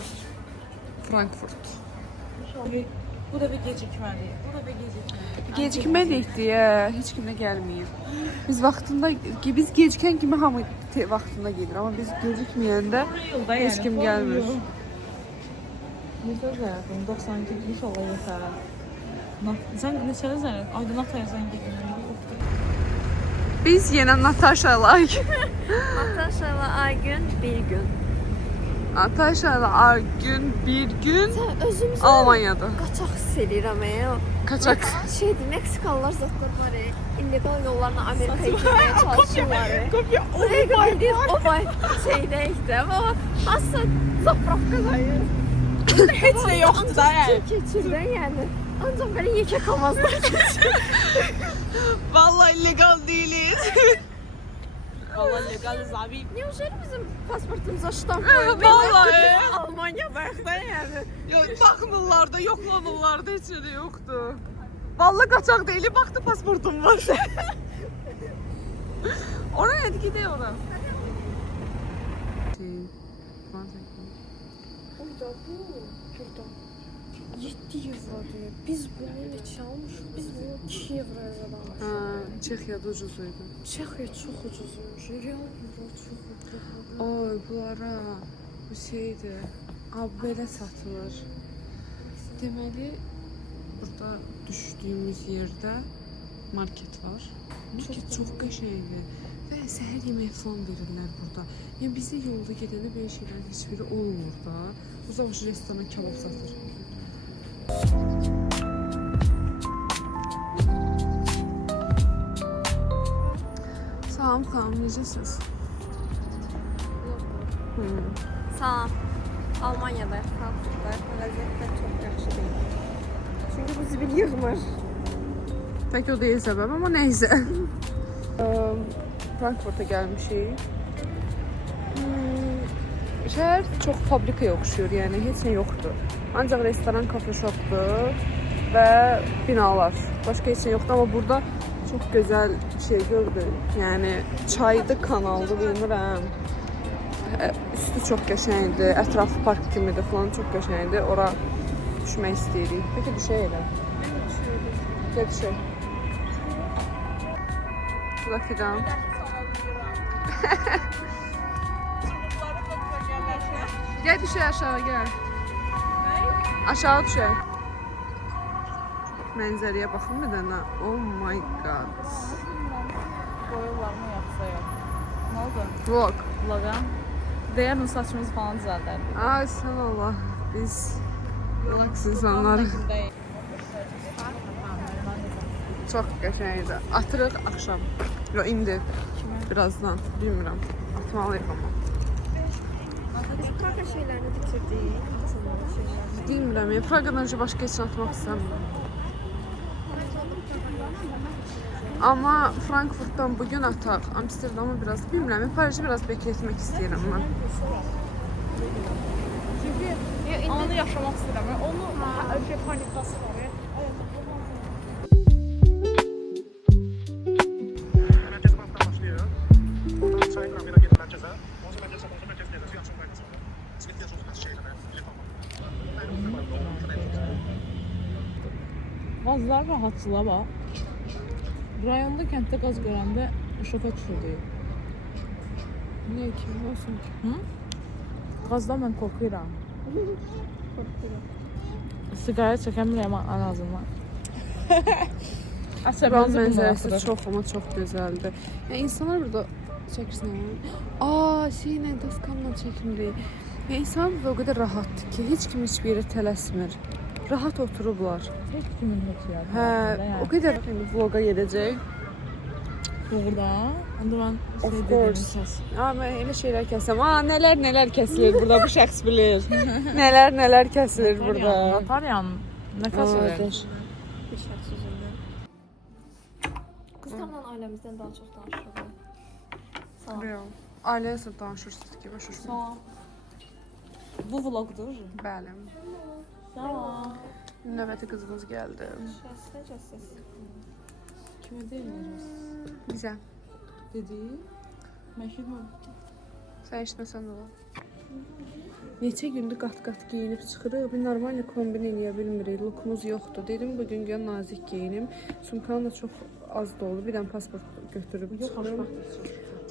Frankfurt. bu da bir gecikməli. Gecikmədik deyə heç kim də gəlməyib. Biz gecikən kimi hamı vaxtında gedir, amma biz gecikməyəndə heç kim gəlmir. Yeter zaten 92 inşallah yeter. Sen neçəli zəng? Ayda Nataya zəng edin. Biz yenə Natasha ile Natasha ile Aygün bir gün. Natasha ile Aygün bir gün Sen özümüzü Almanya'da. kaçak hissediyorum ya. Kaçak. Şeydi, Meksikalılar zatlar var ya. İllegal yollarla Amerika'ya girmeye çalışıyorlar ya. Buraya geldiğiniz o bay şeydeydi ama aslında zapravkadayız. Heç nə yoxdur da yəni. Keçirden yani. Ancak böyle yeke kamazlar geçiyor. Vallahi illegal değiliz. Vallahi legaliz abi. Neujeli bizim pasportumuza ştamp koyuyor? Vallahi. Almanya bayrakta yani. Ya bakmırlar da yoklanırlar da hiç de yoktu. Vallahi kaçak değil baktı pasportum var. Oraya hadi gidiyor oraya. Burada bu. Burada. 7 euro diyor. Biz bunu neçə almışıq? Biz bunu 2 euroya almışıq. Ha, Çekya'da ucuzuydu. Çexiya çox ucuzmuş. Real euro çox ucuz. Oy bunlara bu şeydi. Abi belə satılır. Deməli burada düşdüyümüz yerdə market var. Çox qəşəngdir. Və səhər yemək falan verirlər burada. Yəni bizdə yolda gedəndə belə şeylərin heç biri olmur da. O zaman şu restorana kebab satır. Salam xanım, necəsiniz? Salam. Almanya'da, Frankfurt'da vəziyyətlər çox yaxşı deyil. Çünki bu zibil yığmır. Peki o değil sebep ama neyse. Frankfurt'a gelmişik. Şehir çok fabrikaya okşuyor yani hiç ne yoktu. Ancak restoran, kafe shop'tu ve binalar. Başka hiç şey yoktu ama burada çok güzel bir şey gördüm. Yani çaydı, kanaldı bilmirəm. Üstü çok qəşəngdi, ətrafı park kimidir falan çok qəşəngdi. Ora düşmək istəyirik. Peki düşək elə. Gel düşək. Bu da fidan. Gel düşək aşağı gel. Aşağı düşək. Mənzərəyə baxın bir dənə. Oh my god. Boyular mı yapsa yok. Ne oldu? Vlog. Vloga. Değerli saçımızı falan düzelterdik. Ay sen Allah. Biz relax insanlar. Çok qəşəngdir. Atırıq axşam. Yo indi. Birazdan. Bilmirəm. Atmalıyıq amma. Biz Praga şeylerini bitirdik. Bilmirəm. Ya Praqadan önce başqa heç nə atmaq istəmirəm. Amma Frankfurtdan bugün ataq. Amsterdamı biraz bilmirəm. Paris'i biraz bekletmek istəyirəm mən. Çünkü anı yaşamak istedim. Onu şey panikası var ya. Merkez Bank'tan başlıyor. Oradan sahip ramıyla gelin merkeze. Ondan sonra merkez gezesi yapsın merkeze. Simit yazıyoruz şeylere. Gazlar rahatçılığa bak. Rayonda kənddə qaz görəndə şoka düşürdü. Niyə ki? Olsun ki. Qazdan mən qorxuram. Siqaret çəkəmirəm ən azından. Buranın Əsəbənizə mənzərəsi çox ama çox gözəldir. Yəni insanlar burada çəkirsən. Şeylə daskanla çəkmirik. Yəni insanlar burada o qədər rahatdır ki, heç kim heç bir yerə tələsmir. Rahat oturublar. Heç kimin heç yer. Hə, o qədər vloqa gedəcək. Doğrudan. Onda mən Of course. Mən elə şeylər kəsəm. Nələr kəsilir burada bu şəxs bilir. Nələr kəsilir burada. Natalyan nə kasır? Bir şəxs üzündən. Qızlarla ailəmizdən daha çox danışırıq. Salam. Ailəyə sırf danışırsınız ki, başa Salam. Bu vlogdur. Bəli. Salam. Növbəti qızımız gəldi. Şəxsəcəsiz. Kimə deyiləcəz? Bizə. Dedi. Məşhur. Sən eşitməsən də olar. Neçə gündür qat-qat geyinib çıxırıq. Bir normal kombin eləyə bilmirik. Lookumuz yoxdur. Dedim bugün gəl nazik geyinim. Sumkanın da çox az dolu. Bir dənə pasport götürüb çıxırım.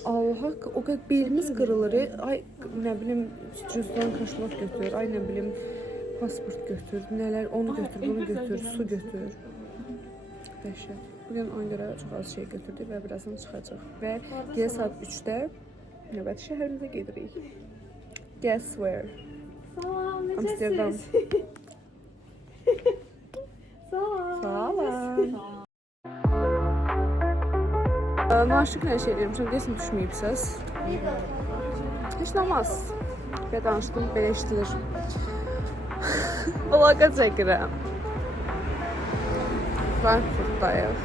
Allah, o qədər belimiz qırılır. Ay nə bilim cüzdan kaşlok götür. Ay nə bilim pasport götür, nələr, onu götür, bunu götür, su götür. Dəhşət. Bugün ona görə çox az şey götürdük və birazdan çıxacaq. Və gecə saat 3-də növbəti şəhərimizə gedirik. Guess where? Amsterdam. Salam. Naşıq nə şey deyirmişəm, deyəsən düşməyibsəz. Heç namaz. Və danışdım, belə işdilir. Vloqa çəkirəm. Frankfurtdayıq.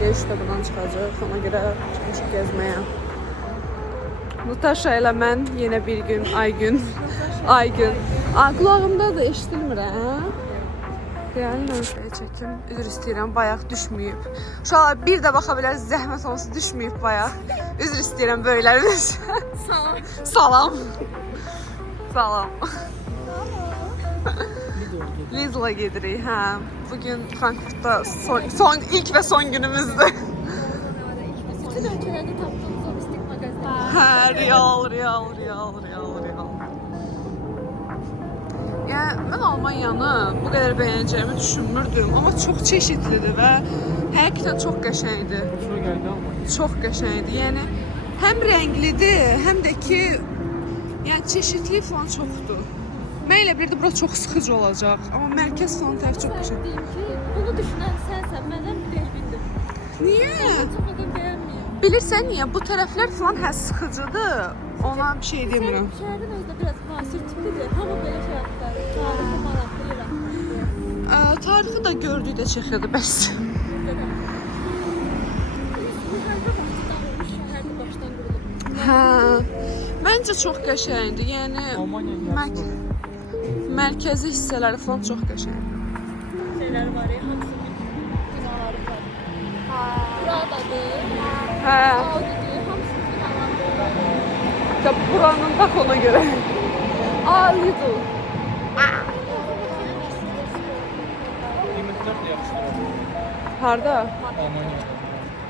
Gecə buradan çıxacaq, ona görə çıxmışıq gəzməyə. Natasha ilə mən yenə bir gün, ay gün. Qulağımda da eşidilmir, hə? Deyəlim, çəkim. Üzr istəyirəm, bayaq düşməyib. Uşaqlar bir də baxa bilər, zəhmət olsun, düşməyib bayaq. Üzr istəyirəm böylələriniz. Salam. Salam. Lidl'a gedirik, hə. Bugün Frankfurtda ilk və son günümüzdür. Bütün ölkələrdə tapdığımız turistik mağazalar. Hə, real. Yəni, mən Almaniyanı bu qədər bəyənəcəyimi düşünmürdüm, amma çox çeşidlidir və həqiqətən çox qəşəngdir. Çox qəşəngdir. Yəni, həm rənglidir, həm də ki, yəni çeşidliyi falan çoxdur. Mən elə bilirdim, bura çox sıxıcı olacaq, amma mərkəz falan tərəf çox qəşəng. Deyim ki, bunu düşünən sənsən, məndən bir bildim. Niyə? Çox da bəyənməyəm. Bilirsən niyə? Bu tərəflər falan sıxıcıdır. Ona bir şey demirəm. Şəhərin özü də biraz müasir tipidir. Hamı belə şey yapar. Tarixi maraqlı yerə. Tarixi də gördükdə Çexiyada bəs. Şəhər başdan qurulub. Hə. Məncə çox qəşəngdir. Yəni mərkəzi hissələri falan çox qəşəngdir. Şeylər var ya, hamısının binaları var. Buradadır. Hə. Audidir, hamısının binaları var. Buranın bax ona görə. Lidl. Harda?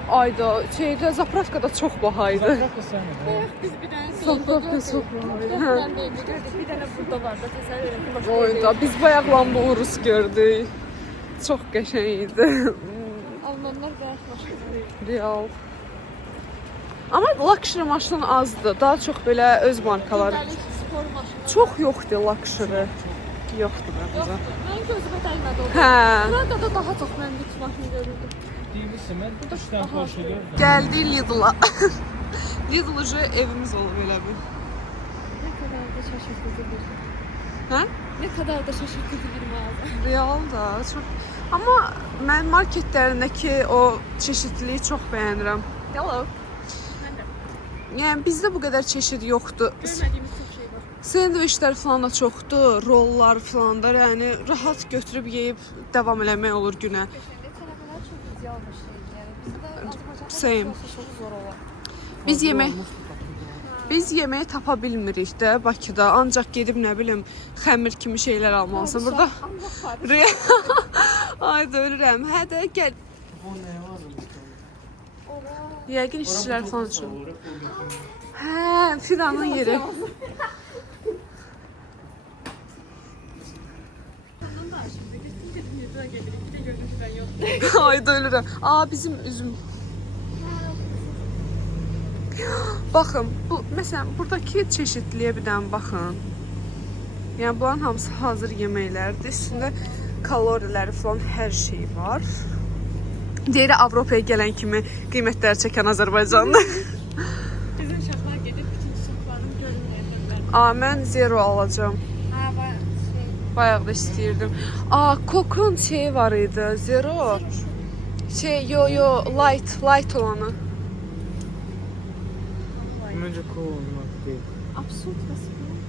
Ayda, şeydə, Zapravkada çox bahaydı. Biz bir dənə Zapravka çox bahaydı. Hə. bir dənə burada var da təsəvvür edin. Başqa Oyunda biz bayaq Lambo Urus gördük. Çox qəşəng idi. Almanlar bayaq maşınları. Real. Amma luxury maşın azdır. Daha çox belə öz markaları. Spor maşını. Çox yoxdur luxury. Yoxdur məncə. Mən gözümə dəymədi o. Hə. Burada da daha çox mən lüks maşını görürdüm. Gəldik Lidl-a. Lidl uje evimiz olub elə bir. Ne kadar da şaşırtıcı bir. Hə? Ne kadar da şaşırtıcı bir mağaza. Real da çox. Amma mən marketlərindəki o çeşidliliyi çox bəyənirəm. Hello. Yəni bizdə bu qədər çeşid yoxdur. Görmədiyimiz çox şey var. Sendviçlər falan da çoxdur, rollar falan da, yəni rahat götürüb yeyib davam eləmək olur günə. Tələbələr çox ideal bir şeydir. Yəni bizdə Azərbaycanda Same. çox zor olar. Biz yeməyi tapa bilmirik də Bakıda. Ancaq gedib nə bilim xəmir kimi şeylər almalısan. Burada ay ölürəm. Hə də gəl. Yəqin işçilər falan üçün. Hə, Fidanın yeri. Ay da ölürəm. Bizim üzüm. Baxın, bu məsələn buradakı çeşidliyə bir dənə baxın. Yəni bunların hamısı hazır yeməklərdir. Üstündə kaloriləri falan hər şey var. Deyir Avropaya gələn kimi qiymətləri çəkən Azərbaycanlı. Bizim uşaqlar gedib bütün uşaqlarını görməyəcəklər. Mən zero alacağım. Bayaq da istəyirdim. Kokun şeyi var idi, zero. Light olanı. Məncə cool olmaq deyil. Absurd və sıkıntı.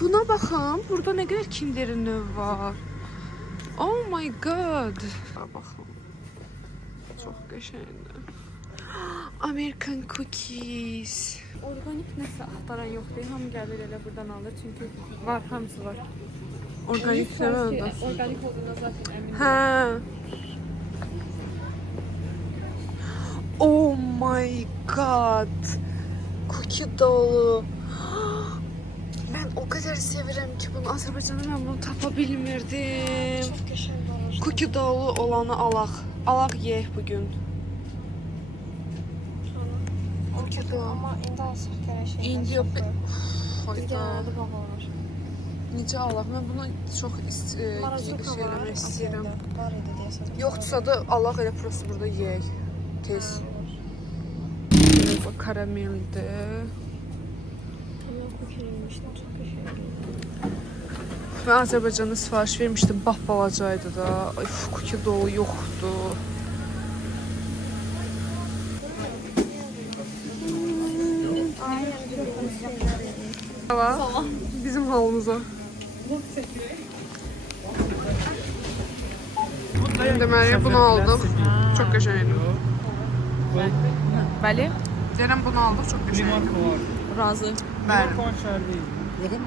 Buna baxın. Burada nə qədər kinderin növ var. Oh my god. Baxın. Çox qəşəngdir. American cookies. Organik nəsə axtaran yoxdur. Hamı gəlir elə buradan alır. Çünki var, hamısı var. Organik demə. Organik olduğuna zaten əminəm. Hə. Oh my god. Cookie dolu. Mən o kadar sevirəm ki bunu. Azərbaycanda mən bunu tapa bilmirdim. Çox qəşəng var. Cookie dough olanı alaq. Alaq yeyək bugün. Cookie dough. Amma indi alsaq gərək şey. İndi yox. Biz genelde bağlanır. Necə alaq? Mən bunu çox şey eləmək istəyirəm. Var idi deyəsən. Yoxdursa da alaq elə prosto burada yeyək. Tez. Bu karameldir. Tamam, cookie yemişdim. Çox qəşəng. Mən Azərbaycanda sifariş vermişdim. Bax balacaydı da. Üf, cookie dough yoxdur. Salam. Bizim halımıza. Deməli, bunu aldıq. Çox qəşəngdir. Bəli, Deyirəm, bunu aldıq. Çox qəşəngdir. razı. Bəli.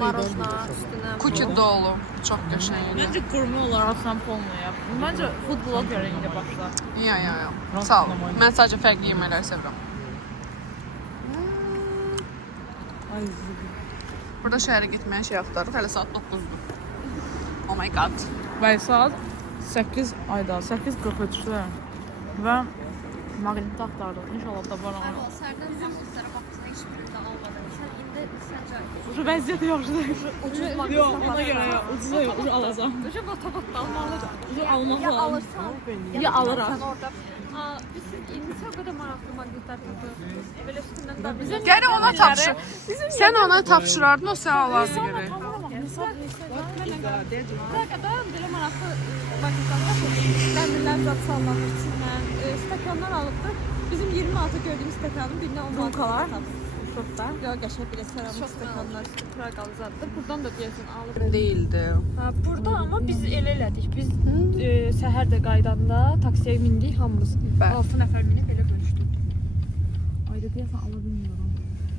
Marojna üstünə. Cookie dough. Çox qəşəngdir. Məncə qurma olaraq şamponla yap. Məncə food blogger indi başla. Ya. Sağ ol. Mən sadəcə fərqli yeməkləri sevirəm. Ay, Burada şəhərə getməyə şey axtarırıq. Hələ saat 9-dur. Oh my god. bəli, saat 8 ayda, 8:43-də və maqnit axtardıq. İnşallah da var ama. Sərdən mağazlara baxdın, heç birində almadın. Sən indi səncə Ucu vəziyyət yaxşı deyil. ucuz Yox, mağazada ona görə yox. Ucuza yox, ucu alacağım. Ucu batabatda almalıdır. Ucu almaq Ya lazım. alırsan, Ya alırıq. Sən orada. Biz indisi o qədər maraqlı maqnitlər tapır. Belə üstündən də bizim Gərək ona tapşır. Sən ona tapşırardın, o sən alardı gərək. belə maraqlı maqnitlər tapır. Dəmirlər zat sallanır içindən. Stəkanlar alıbdır. Bizim 26 gördüyümüz stəkanın birinə 10 manatlar. Şokda. Ya qəşəng belə səramik stəkanlar, praqalı zaddır. Buradan da deyəsən alıb. Değildi. Burada amma biz elə elədik. Biz səhər də qaydanda taksiyə mindik hamımız. Bəli. 6 nəfər minib elə bölüşdük. Ayda deyəsən ala bilmiyorum.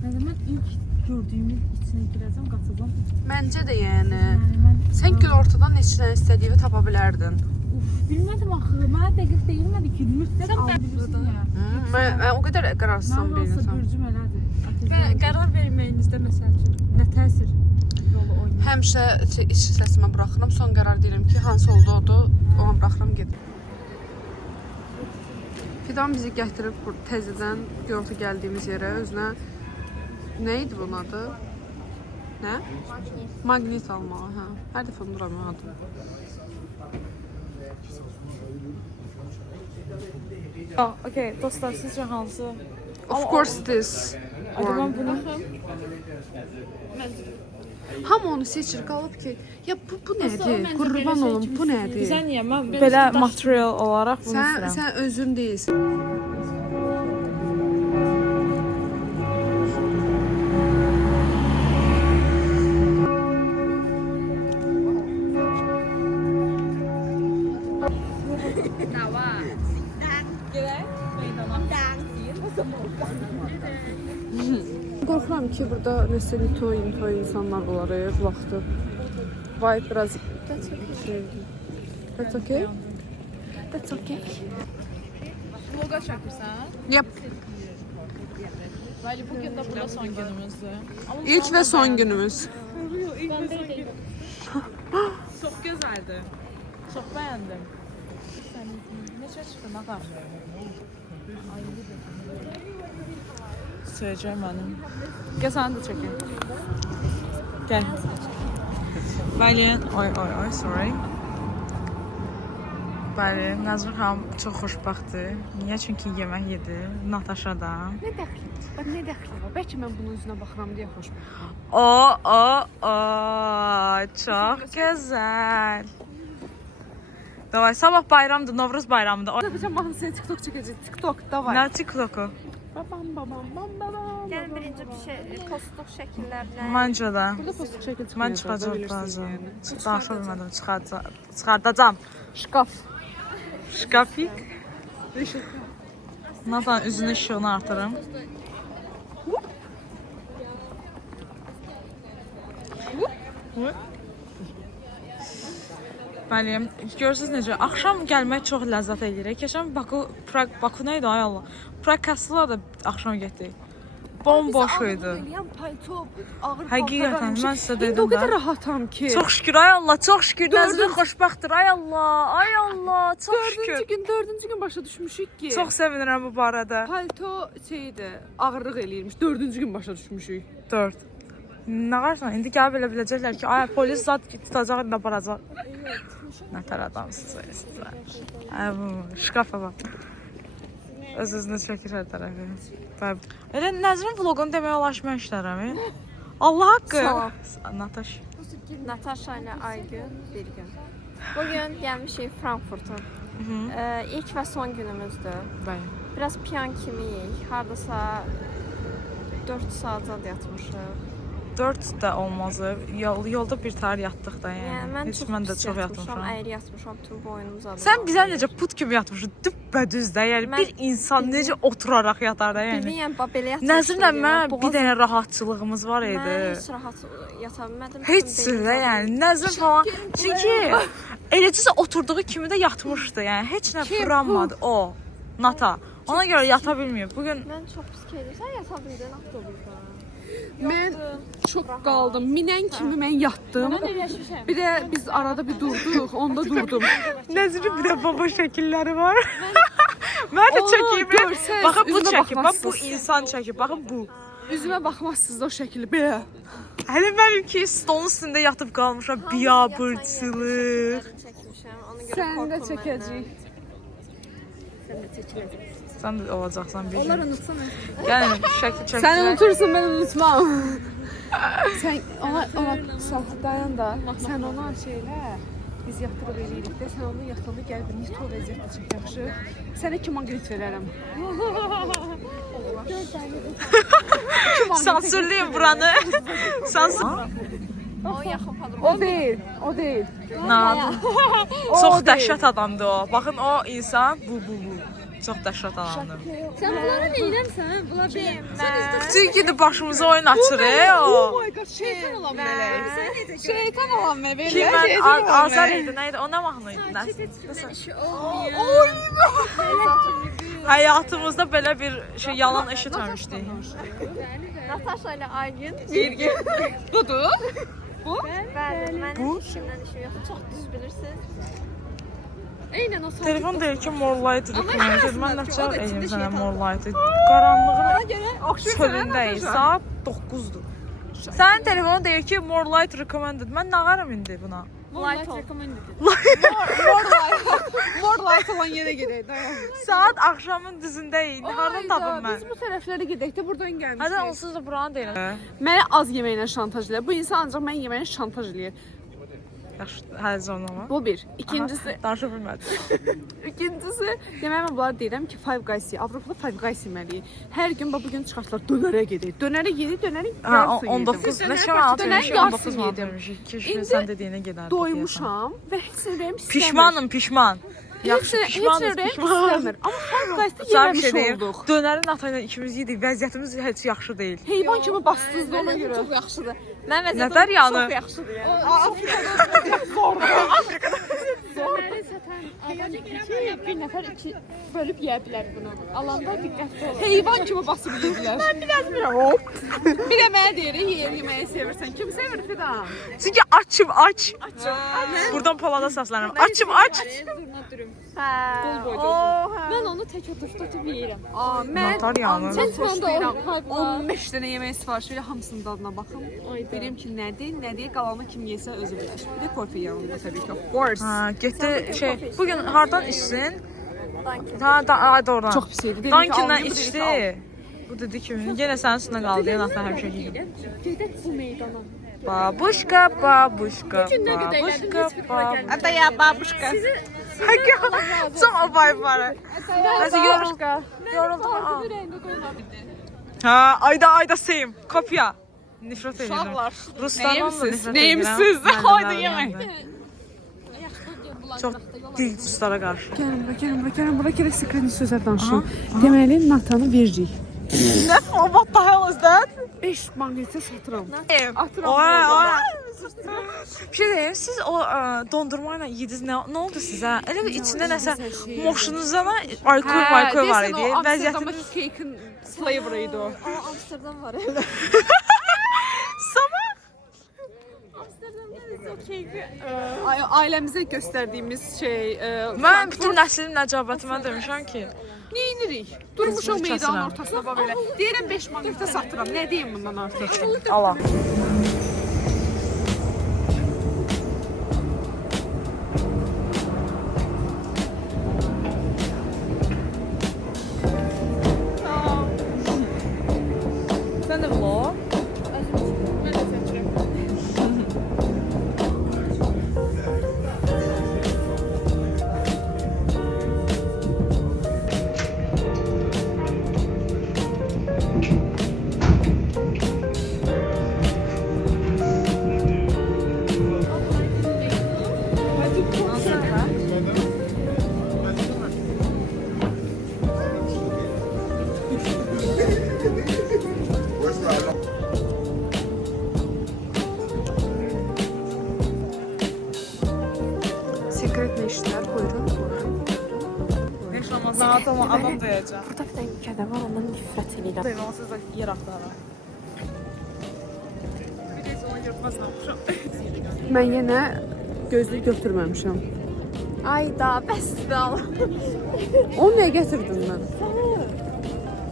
Nə zaman ilk gördüyümün içinə girəcəm, qaçacağım. Məncə də yəni. Mən Sən gül ortadan neçə istədiyini tapa bilərdin. bilmədim axı. Mənə dəqiq deyilmədi ki, mütləq al bilirsən ya. Mən o qədər qərarsızam bir Mən insan. görcüm elədir. Və qərar verməyinizdə məsəl üçün nə təsir rolu oynayır? Həmişə iç səsimə buraxıram, son qərar deyirəm ki, hansı oldu odur, ona buraxıram gedim. Fidan bizi gətirib təzədən yolda gəldiyimiz yerə özünə nə idi bunun adı? Nə? Maqnit almalı, hə. Hər dəfə unuduram adını. Okay, dostlar sizcə hansı? Of course this Acaba one. bunu Hamı onu seçir, qalıb ki, ya bu nədir? Qurban olum, bu nədir? bizə niyə? Mən belə material olaraq bunu Sən, istəyirəm. sən özün deyilsən. Qorxuram ki, burada nəsə nitoy insanlar olar, vaxtı. Vay, biraz şeydir. That's okay? That's okay. Vloga çəkirsən? Yep. Bəli, bu gün də burada son günümüzdür. İlk və son günümüz. Çox gözəldir. Çox bəyəndim. Necə çıxdı, Natar? Söyləyəcək mənim. Gəl səni də çəkin. Gəl. Bəli, oy, sorry. Bəli, Nəzrin xanım çox xoşbəxtdir. Niyə? Çünki yemək yedi. Natasha da. Nə dəxli? Bax, nə dəxli var? Bəlkə mən bunun üzünə baxıram deyə xoş. Çox gözəl. Davay, sabah bayramdır, Novruz bayramıdır. Yapacağım, baxın, sənə TikTok çəkəcək. TikTok, davay. Nə TikToku? Yəni birinci bir şey postluk şəkillərlə. Məncə də. Burada postuk şəkil çıxmıyor. Mən çıxacağam. Daxil bilmədim, çıxardacağım. Şkaf. Şkafik. Nathan üzünün işığını artırım. Bəli, görürsünüz necə? Axşam gəlmək çox ləzzət edir. Keçən Baku nə idi ay Allah? Prag Castle-a da axşam getdik. bomboş idi. Eləyən palto ağır Həqiqətən, mən sizə İndi o dedim qədər də. rahatam ki. Çox şükür, ay Allah, çox şükür. Nəzrin xoşbəxtdir, ay Allah, ay Allah, çox şükür. Dördüncü gün başa düşmüşük ki. Çox sevinirəm bu barədə. Palto şeydi, ağırlıq eləyirmiş. Dördüncü gün başa düşmüşük. 4. Nə qarsan, indi gəlib elə biləcəklər ki, ay polis zat tutacaq, indi aparacaq. Nə tər adamsınız sizə. Ay bu, şkafa bax. Öz-özünə çəkir hər tərəfi. Elə Nəzrin vloqunu demək olar ki, mən işlərəm. Allah haqqı. Nataş. Natasha ilə Aygün bir gün. Bugün gəlmişik Frankfurt'a. İlk və son günümüzdür. Bəli. Biraz piyan kimiyik. Hardasa 4 saat yatmışıq. 4 də olmazdı. Yolda bir təhər yatdıq da yəni. Mən Heç mən də çox yatmışam. Əyri yatmışam, bütün boynumuz ağrır. Sən bizə necə put kimi yatmışsın, düppədüz də. Yəni bir insan necə oturaraq yatar da yəni. Bilirəm, belə yatmışam. Nəzrinlə mən bir dənə rahatçılığımız var idi. Mən heç rahat yata bilmədim. Heç sürə yəni. Nəzrin falan. Çünki eləcəsə oturduğu kimi də yatmışdı. Yəni heç nə fırlanmadı o. Nata. Ona görə yata bilməyib. Bugün Mən çox pis gəldim. Sən yata bildin avtobusda. Mən çox qaldım. Minən kimi mən yatdım. Bir də biz arada bir durduq, onda durdum. Nəzrin bir də baba şəkilləri var. Mən də çəkeyim. görsəz, Baxın bu üzümə çəkib. Bax bu baxmazsınız. insan çəkib. Baxın bu. Üzümə baxmazsınız da o şəkildə belə. Hələ mənim ki stolun üstündə yatıb qalmışam. Biabırçılıq. Çəkmişəm. Ona görə Sən də qorxum çəkəcəyik. Sən də olacaqsan bir gün. Onlar unutsana. Gəlin şəkil çəkəcək. Sən unutursun, mən unutmam. Sən ona dayan da. Sən ona şeylə biz yatırıq eləyirik də, sən onu yatanda gəl bir nito vəziyyətdə çək yaxşı. Sənə 2 manqrit verərəm. Sansürləyin buranı. O yaxın padrum. O deyil, o deyil. Çox dəhşət adamdır o. Baxın o insan bu. Çox dəhşət adamdır. Sən bunları neynəmsən? Bunlar benim. Çünki də başımıza oyun açır o. Oh my god, şeytan olan mələk. Şeytan olan mələk. Ki mən azar idi, nə idi? O nə mahnı idi? Həyatımızda belə bir şey yalan eşitməmişdik. Natasha ilə Aygün. Budur. Bəli, mənim işimdən işim yoxdur. Çox düz bilirsiniz. Eynən o Telefon deyir ki, Morlight recommended. Mən nə çox eynim sənə Morlight. Qaranlığın çölündəyik. Saat 9-dur. Sənin telefonun deyir ki, Morlight recommended. Mən nə qarım indi buna? Light recommended. More light olan yerə gedək. Saat axşamın düzündəyik. Hardan tapım mən? Biz bu tərəflərə gedək də buradan Hədə gəlmişik. onsuz da buranı deyirəm. Məni az yeməklə şantaj eləyir. Bu insan ancaq mən yeməklə şantaj eləyir. Yaxşı, hələ zorlama. Bu bir. İkincisi, Danışa bilmədim. İkincisi, demək mən bunlara deyirəm ki, Five Guys, Avropada Five Guys yeməliyik. Hər gün bu gün çıxartdılar, dönərə gedək. Dönərə yedik, dönərin Ha, yarısı 19, yedim. neçə manat Dönərin vermişik? yarısı 19 manat yedim. vermişik. Keşke İndi sən dediyinə gedərdik. Doymuşam və heç nə ürəyim istəmir. Pişmanım, pişman. Yaxşı, Heç pişmanız, ürəyim pişman. istəmir. Amma Five Guys-da Sən bir şey yeməmiş deyim. olduq. Dönərin atayla ikimiz yedik. Vəziyyətimiz heç yaxşı deyil. Heyvan kimi bastınız da ona görə. Çox yaxşıdır. Mən vəziyyətim Nətər yəni? çox yaxşıdır yəni. Dönəri satan adam ki, bir nəfər iki bölüb yeyə bilər bunu. Alanda diqqətli ol. Heyvan kimi basıb yedilər. Mən biraz hop. Bir də mənə deyir, yeməyi sevirsən. Kim sevir Fidan? Çünki açım, aç. Buradan Polada səslənirəm. Açım, aç. Durna dürüm. Hə. Mən onu tək tutub yeyirəm. Mən Natar yanır. ancaq Mən də xoşlayıram. o 15 dənə yemək sifariş verir, hamısının dadına baxım. Bilirəm ki, nədir, qalanı kim yesə özü bilər. Bir də kofe yanında təbii ki, of course. Ha, getdi şey. Bugün hardan içsin? Danke. Ha, oradan. Çox pis idi. Dankindən içdi. Bu dedi ki, yenə sənin üstünə qaldı. Yenə ata həmişə yeyim. Gedək bu meydana. Babuşka, babuşka, Nə qədər elədim, heç babuşka, bir bura gəlmədi. Ata ya babuşka. Çox abay var. Nəsə yoruldum. Ürəyində qoymadı. Ha, ayda same. Kopya. Nifrət edirəm. Ruslardan da nifrət edirəm. Neyimsiz? Haydi yemək. Çox dil dostlara qarşı. Gəlin bura, gəlin, sekretli sözlər danışım. Deməli, Natanı veririk. What the hell is that? 5 manqetə satıram. Atıram. Oy. Bir şey deyim, siz o dondurma ilə yediniz, nə oldu sizə? Elə bir içində nəsə moşunuzda alkol var idi. Amsterdamdakı keykin flavor idi o. Amsterdam var elə. Ailəmizə göstərdiyimiz şey... Mən bütün nəslin nəcabətimə demişəm ki, Neyinirik? Durmuşam Kəsirəm. meydanın ortasına bax belə. Deyirəm 5 manqetə satıram. Nə deyim bundan artıq? Allah. Sən də vlog? Sekret nə işlər? Buyurun. Yaşamazdan adam duyacaq. Burada bir dənə kədər var, ondan nifrət edirəm. Duymansız da yer axtarır. Bir də ona yırtmazlamışam. Mən yenə gözlük götürməmişəm. Ay da, bəsdir Allah. Onu niyə gətirdim mən?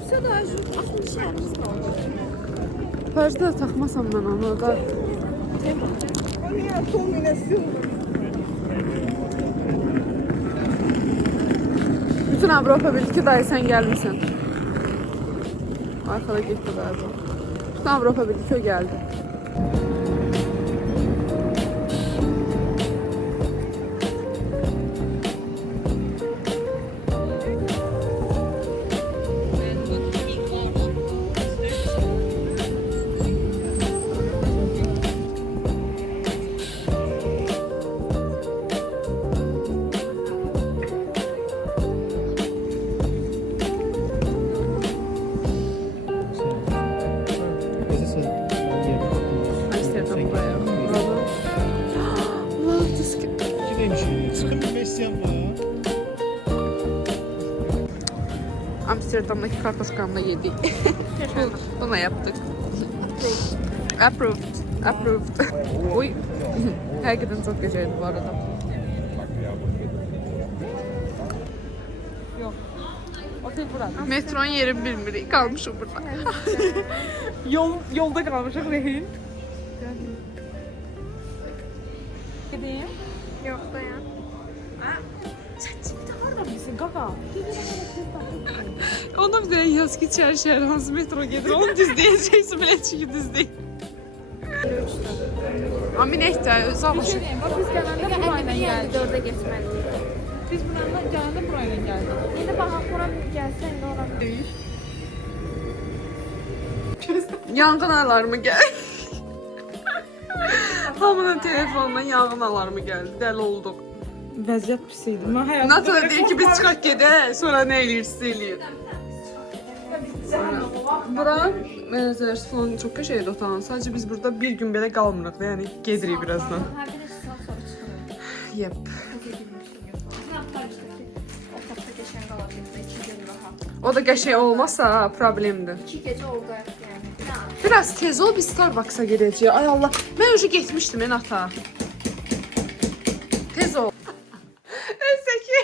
Axın şəhərimiz qaldı. Pərzdə taxmasam mən onu da. Bütün Avropa bilir ki, dayı sən gəlmisən. Arkada getdi dayı. Bütün Avropa bilir ki, o gəldi. Amsterdam buraya. Amsterdam'daki kartoşkamda yedik. Bunu yaptık. Approved. Approved. Oy. Hakikaten çok güzeldi bu arada. Yox. Otel burada. Metronun yeri bilmirik. Kalmışım burada. Yolda qalmışıq rehin. Gedeyim. Yox, dayan. Ona bir de yaz ki çarşıya hansı metro gelir. Onu düz diyeceksin bile çünkü düz değil. Amin ehte, uzaklaşın. Bax biz gələndə burayla gəldik. 54-ə getməliyik. Biz burayla gələndə burayla gəldik. İndi baxaq, bura gəlsən də ora deyil. Yangın alarmı gel. Hamının telefonuna yangın alarmı geldi. Dəli olduk. Vəziyyət pis idi. Mən həyatımda Natala deyir ki biz çıxaq gedək, sonra nə eləyirsiniz eləyin. Bura rezervasyon falan çok köşeydi otanın. Sadece biz burada bir gün belə qalmırıq da, yəni gedirik birazdan. Hər bir saat sonra çıxırıq. Yep. Otaqda geçən qala bilsə 2 gün rahat. O da qəşəng olmasa problemdir. 2 gecə oldu yəni. Biraz tez ol, biz Starbucks'a gedəcəyik. Ay Allah, mən önce getmişdim en ata. Tez ol. Özeki,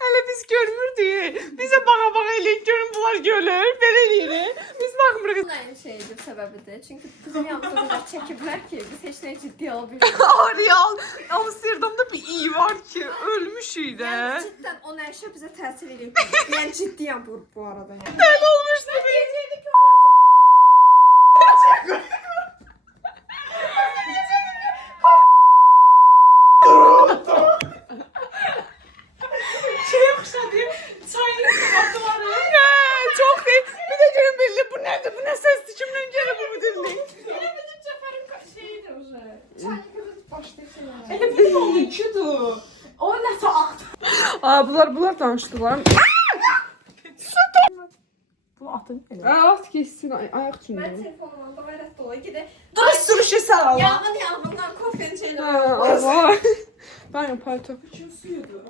hələ biz görmürdük. Bizə bağa eləyik, görün bunlar görür, belə eləyirik. Biz baxmırıq. Bunun aynı şeydir, səbəbidir. Çünki bizim yanımızda qədər çəkiblər ki, biz heç nəyə ciddi ala bilmirik. Real, Amsterdam'da bir iyi var ki, ölmüşük də. Yəni cidden o nəşə bizə təsir edir. Yəni ciddiyəm bu arada yəni. Dəli olmuşdu. Çok değil. Bir de görün belli bu nerede? Bu ne sesti? Kimden gelir bu dinleyin? Hele bizim onunkudu. O nasıl aktı? Aa bunlar tanıştılar. Bunu atın elə. At geçsin ayak içinde. telefonuma bayrak dolayı gidelim. Dur sürüşü sen Allah. Yağmur yağmurdan kofenin şeyini Allah. Ben palto. Kim suyudu?